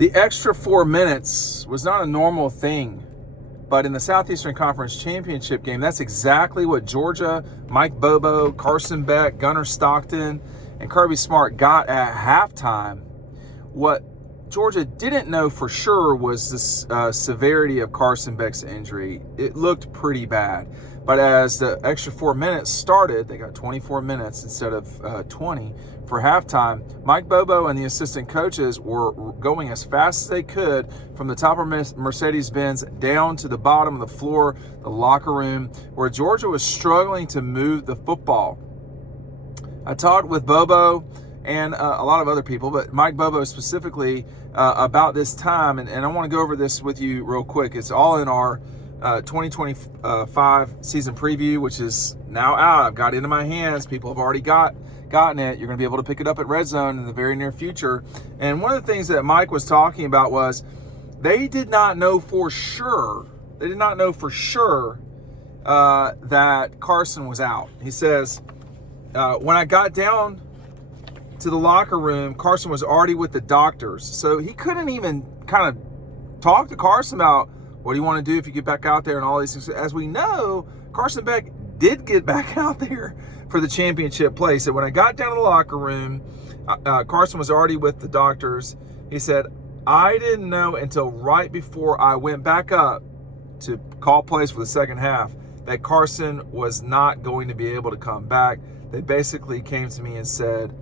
The extra 4 minutes was not a normal thing, but in the Southeastern Conference Championship game, that's exactly what Georgia, Mike Bobo, Carson Beck, Gunnar Stockton, and Kirby Smart got at halftime. What Georgia didn't know for sure was the severity of Carson Beck's injury. It looked pretty bad. But as the extra 4 minutes started, they got 24 minutes instead of 20 for halftime. Mike Bobo and the assistant coaches were going as fast as they could from the top of Mercedes-Benz down to the bottom of the floor, the locker room, where Georgia was struggling to move the football. I talked with Bobo and a lot of other people, but Mike Bobo specifically about this time, and I want to go over this with you real quick. It's all in our 2025 season preview, which is now out. I've got it in my hands. People have already gotten it. You're going to be able to pick it up at Red Zone in the very near future. And one of the things that Mike was talking about was they did not know for sure. They did not know for sure that Carson was out. He says, when I got down to the locker room, Carson was already with the doctors. So he couldn't even kind of talk to Carson about what do you want to do if you get back out there and all these things. As we know, Carson Beck did get back out there for the championship play. So when I got down to the locker room, Carson was already with the doctors. He said, I didn't know until right before I went back up to call plays for the second half that Carson was not going to be able to come back. They basically came to me and said,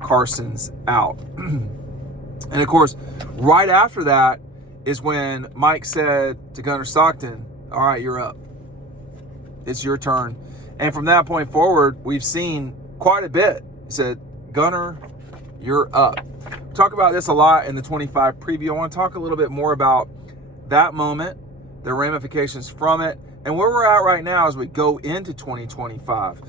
Carson's out. And of course, right after that is when Mike said to Gunnar Stockton, all right, you're up. It's your turn. And from that point forward, we've seen quite a bit. He said, Gunnar, you're up. We talk about this a lot in the 25 preview. I want to talk a little bit more about that moment, the ramifications from it, and where we're at right now as we go into 2025.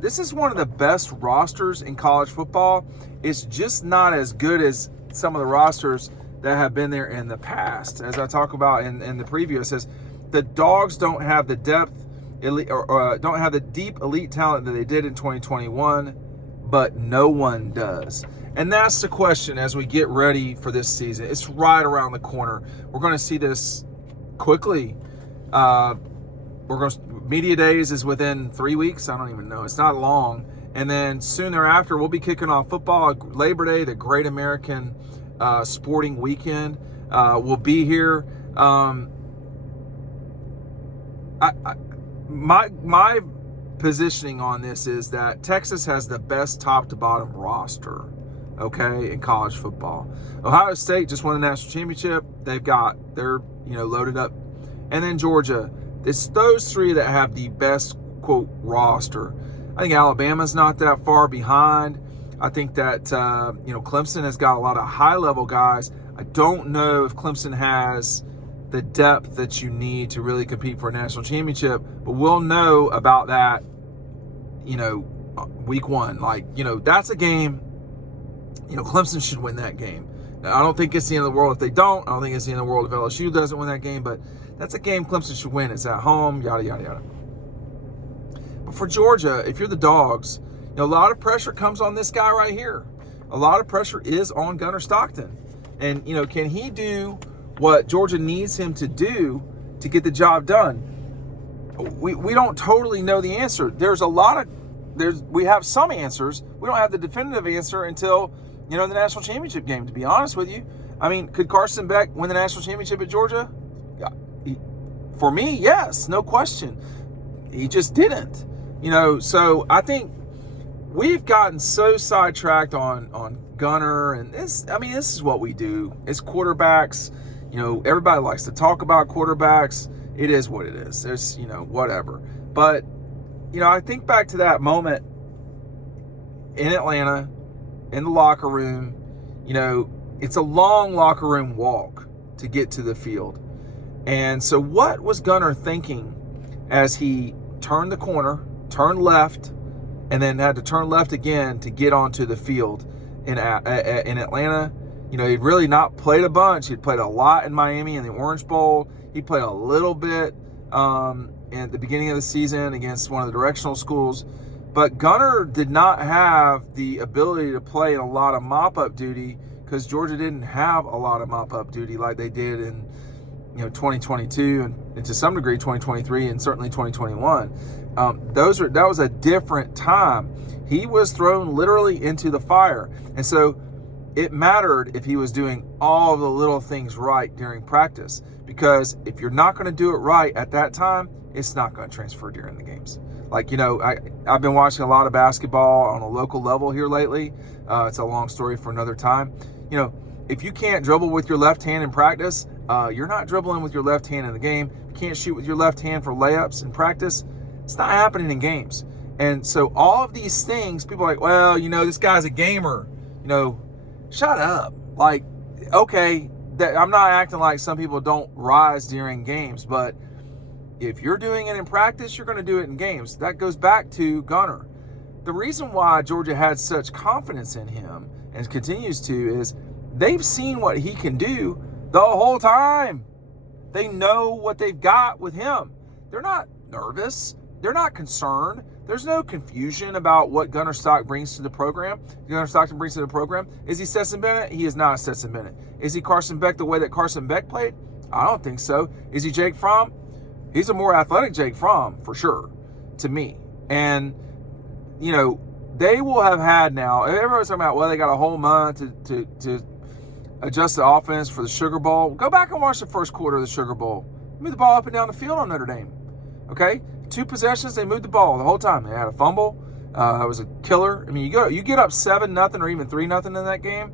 This is one of the best rosters in college football. It's just not as good as some of the rosters that have been there in the past. As I talk about in the preview, it says the Dogs don't have the depth, don't have the deep elite talent that they did in 2021, but no one does. And that's the question as we get ready for this season. It's right around the corner. We're going to see this quickly. Media days is within 3 weeks. I don't even know. It's not long. And then soon thereafter, we'll be kicking off football. Labor Day, the great American sporting weekend, will be here. My positioning on this is that Texas has the best top to bottom roster, okay, in college football. Ohio State just won the national championship. They're loaded up. And then Georgia. It's those three that have the best, quote, roster. I think Alabama's not that far behind. I think that, Clemson has got a lot of high-level guys. I don't know if Clemson has the depth that you need to really compete for a national championship, but we'll know about that, week one. That's a game, Clemson should win that game. Now, I don't think it's the end of the world if they don't. I don't think it's the end of the world if LSU doesn't win that game, but that's a game Clemson should win. It's at home, yada, yada, yada. But for Georgia, if you're the Dogs, a lot of pressure comes on this guy right here. A lot of pressure is on Gunnar Stockton. And, can he do what Georgia needs him to do to get the job done? We don't totally know the answer. We have some answers. We don't have the definitive answer until, the national championship game, to be honest with you. I mean, could Carson Beck win the national championship at Georgia? For me, yes, no question. He just didn't. So I think we've gotten so sidetracked on Gunnar, and this is what we do. It's quarterbacks. Everybody likes to talk about quarterbacks. It is what it is. There's, whatever. But, I think back to that moment in Atlanta, in the locker room. It's a long locker room walk to get to the field. And so what was Gunnar thinking as he turned the corner, turned left, and then had to turn left again to get onto the field in Atlanta? He'd really not played a bunch. He'd played a lot in Miami in the Orange Bowl. He played a little bit at the beginning of the season against one of the directional schools. But Gunnar did not have the ability to play in a lot of mop-up duty because Georgia didn't have a lot of mop-up duty like they did in 2022 and to some degree 2023 and certainly 2021. That was a different time. He was thrown literally into the fire, and so it mattered if he was doing all the little things right during practice, because if you're not going to do it right at that time, it's not going to transfer during the games. Like, I've been watching a lot of basketball on a local level here lately. It's a long story for another time. If you can't dribble with your left hand in practice, you're not dribbling with your left hand in the game. You can't shoot with your left hand for layups in practice. It's not happening in games. And so all of these things, people are like, well, this guy's a gamer. Shut up. Like, okay, I'm not acting like some people don't rise during games, but if you're doing it in practice, you're going to do it in games. That goes back to Gunner. The reason why Georgia had such confidence in him and continues to is they've seen what he can do the whole time. They know what they've got with him. They're not nervous. They're not concerned. There's no confusion about what Gunner Stock brings to the program. Gunner Stockton brings to the program. Is he Stetson Bennett? He is not Stetson Bennett. Is he Carson Beck the way that Carson Beck played? I don't think so. Is he Jake Fromm? He's a more athletic Jake Fromm, for sure, to me. And, they will have had now, everyone's talking about, well, they got a whole month to adjust the offense for the Sugar Bowl. Go back and watch the first quarter of the Sugar Bowl. Move the ball up and down the field on Notre Dame. Okay? 2 possessions, they moved the ball the whole time. They had a fumble. It was a killer. I mean, you get up 7-0 or even 3-0 in that game,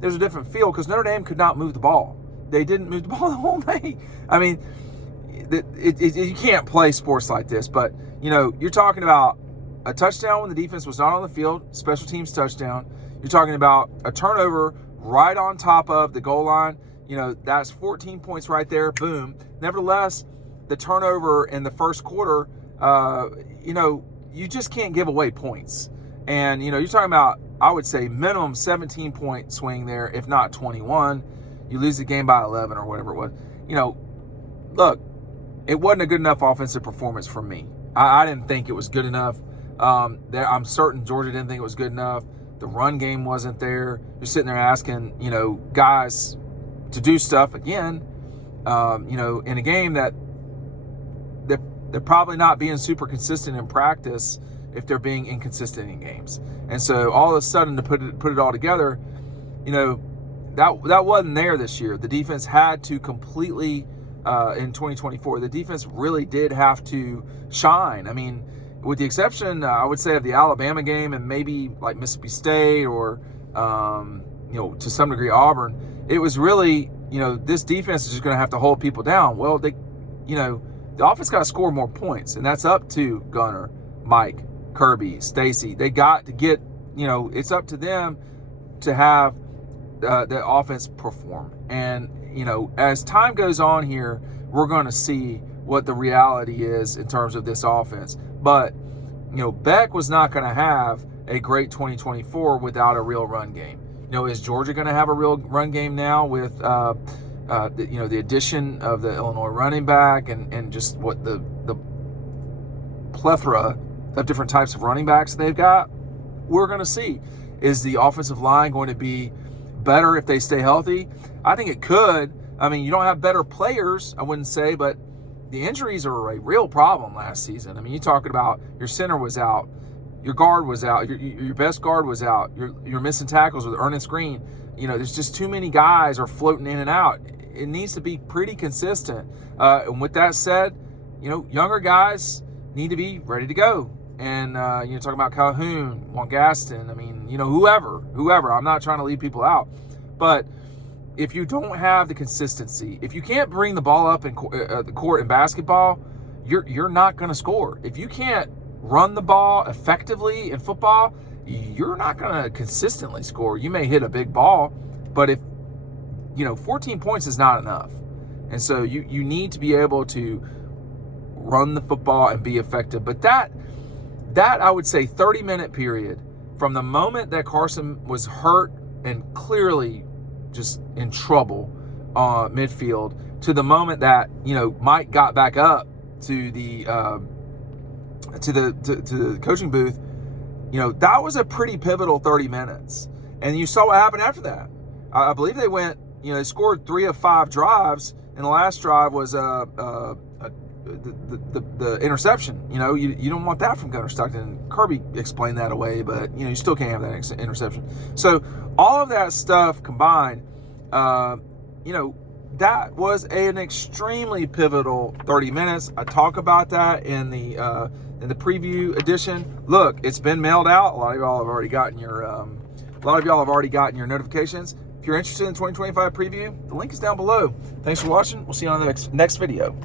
there's a different feel because Notre Dame could not move the ball. They didn't move the ball the whole night. I mean, you can't play sports like this, but, you're talking about a touchdown when the defense was not on the field, special teams touchdown. You're talking about a turnover right on top of the goal line. That's 14 points right there. Boom. Nevertheless, the turnover in the first quarter, you just can't give away points. And, you're talking about, I would say, minimum 17-point swing there, if not 21. You lose the game by 11 or whatever it was. Look, it wasn't a good enough offensive performance from me. I didn't think it was good enough. I'm certain Georgia didn't think it was good enough. The run game wasn't there. You're sitting there asking, guys to do stuff again, in a game that they're probably not being super consistent in practice if they're being inconsistent in games. And so all of a sudden to put it all together, that wasn't there this year. The defense had to completely, in 2024, the defense really did have to shine. I mean, with the exception, I would say, of the Alabama game and maybe like Mississippi State or, to some degree Auburn, it was really, this defense is just going to have to hold people down. Well, the offense got to score more points, and that's up to Gunner, Mike, Kirby, Stacy. They got to get, it's up to them to have the offense perform. And, as time goes on here, we're going to see what the reality is in terms of this offense. But, Beck was not going to have a great 2024 without a real run game. Is Georgia going to have a real run game now with, the addition of the Illinois running back and just what the plethora of different types of running backs they've got? We're going to see. Is the offensive line going to be better if they stay healthy? I think it could. I mean, you don't have better players, I wouldn't say, but the injuries are a real problem last season. I mean, you're talking about your center was out, your guard was out, your best guard was out, you're missing tackles with Ernest Green. There's just too many guys are floating in and out. It needs to be pretty consistent. And with that said, younger guys need to be ready to go. And, you're talking about Calhoun, Juan Gaston, I mean, whoever. I'm not trying to leave people out. But if you don't have the consistency, if you can't bring the ball up in the court in basketball, you're not going to score. If you can't run the ball effectively in football, you're not going to consistently score. You may hit a big ball, but if 14 points is not enough. And so you need to be able to run the football and be effective. But that I would say 30-minute period from the moment that Carson was hurt and clearly just in trouble midfield to the moment that Mike got back up to the coaching booth, that was a pretty pivotal 30 minutes. And you saw what happened after that. I believe they went, they scored 3 of 5 drives, and the last drive was the interception. You don't want that from Gunnar Stockton. Kirby explained that away, but you still can't have that interception. So all of that stuff combined, that was an extremely pivotal 30 minutes. I talk about that in the preview edition. Look, it's been mailed out. A lot of y'all have already gotten your notifications. If you're interested in the 2025 preview, the link is down below. Thanks for watching. We'll see you on the next video.